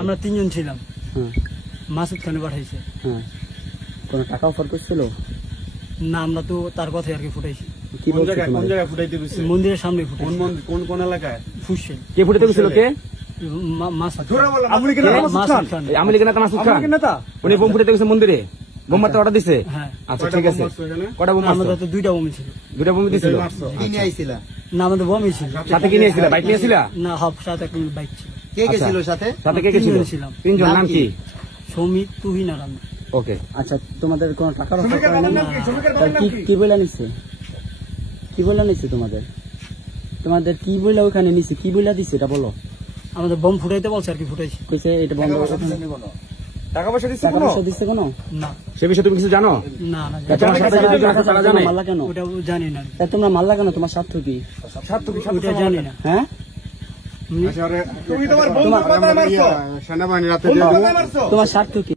আমরা 3 জন ছিলাম। হ্যাঁ, মাসুদ খানে পাঠাইছে। হ্যাঁ, কোন টাকা অফার করছিল না, আমরা তো তার কথাই আর কি ফুটাইছি। কি বলছো? কোন জায়গায় ফুটাইতে গেছে? মন্দিরের সামনে ফুটাইছি। কোন এলাকায়? ফুসেল। কে ফুটাইতে গেছিল? কে? মাসুদ। আমলি কেন মাসুদ খান? আমলি কেন মাসুদ খান? নেতা উনি বোম ফুটাইতে গেছে মন্দিরে, বোম মারতে অর্ডার দিছে। হ্যাঁ, আচ্ছা ঠিক আছে, কটা বোম মারছো? আমাদের তো 2টা বোম ছিল। 2টা বোম দিছিল। কি নিয়ে আইছিলা? না, আমাদের বোমই ছিল। সাথে কি নিয়েছিলা? বাইক নিয়েছিলা? না, হব সাথে একটা বাইক ছিল। কে কে ছিল সাথে? সাথে কে কে ছিল? 3 জন ছিলাম। 3 জন। নাম কি? সমিত, তুহিন আর আমি। ওকে। আচ্ছা, তোমাদের কোন টাকার অফার শ্রমিকের করে বাবার না? নাম কি? শ্রমিকের বাবার নাম কি? কি বইলা নিছে? কি বইলা নিছে তোমাদের? তোমাদের কি বইলা ওখানে নিছে? কি বইলা দিছে এটা বলো। আমাদের বোম ফুটাইতে বলছে আর কি, ফুটাইছি। কইছে এটা বন্ধ করো। টাকা পয়সা দিচ্ছে টাকা কোনো? পয়সা দিছে কেন? না, সে বিষয়ে তুমি কিছু জানো? না, না, তোমার সাথে যদি টাকা তারা জানে? মাল্লা কেন? ওটা জানি না। তা তোমরা মাল্লা কেন? তোমার স্বার্থ কি? ওটা জানি না। হ্যাঁ, তুমি তোমার বন্ধুর কথায় মারছো? সেনাবাহিনী রাতে তোমার স্বার্থ কি?